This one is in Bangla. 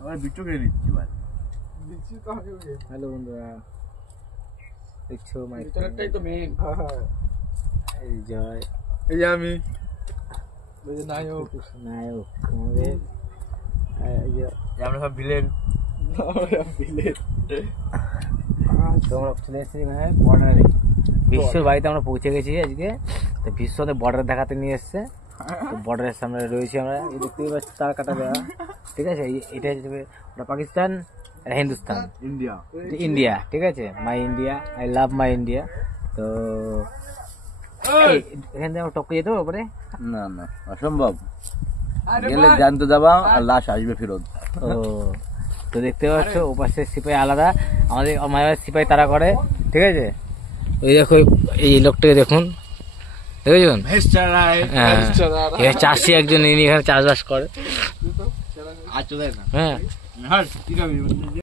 আমরা বিট্টু খেয়ে নিচ্ছি ভাই। হ্যালো বন্ধুরা, দেখছো একটাই তো মেন। এই জয়, এই যে আমি নায়ক নায়ক আমাদের, এই যে আমরা সব ভিলেন। তোমরা চলে এসেছি এখানে বর্ডারে, বিশ্বর বাড়িতে আমরা পৌঁছে গেছি আজকে। তো বিশ্বতে বর্ডার দেখাতে নিয়ে এসছে, বর্ডারের সামনে রয়েছি আমরা। এই দেখতেই পাচ্ছি তার কাটা দেওয়া, ঠিক আছে। এটা হচ্ছে ওটা পাকিস্তান, এটা হিন্দুস্তান, ইন্ডিয়া। ইন্ডিয়া, ঠিক আছে। My India, I love my India. তো এখান থেকে আমরা টপকে যেতে হবে ওপরে? না না, অসম্ভব। গেলে জানতে যাবা আর লাশ আসবে ফেরত। ও, তো দেখতে পাচ্ছ ওপাশের সিপাই আলাদা, আমাদের মায়ের সিপাই তারা করে, ঠিক আছে। এই দেখো এই লোকটাকে দেখুন, দেখেছেন? হ্যাঁ, এখানে চাষি একজন, ইনি এখানে চাষবাস করে। আর চলে না। হ্যাঁ, ঠিক আছে।